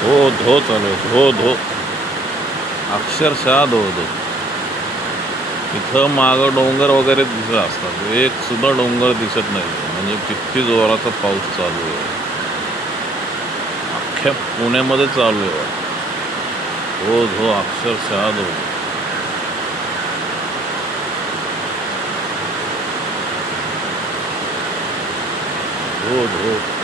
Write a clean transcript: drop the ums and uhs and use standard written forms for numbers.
धो धो चालू आहे, धो धो, अक्षरशः धो धो. इथं मागं डोंगर वगैरे दिसत असतात, एक सुद्धा डोंगर दिसत नाही. म्हणजे किती जोराचा पाऊस चालू आहे, अख्ख्या पुण्यामध्ये चालू आहे. धो धो, अक्षरशः धो. धो धो.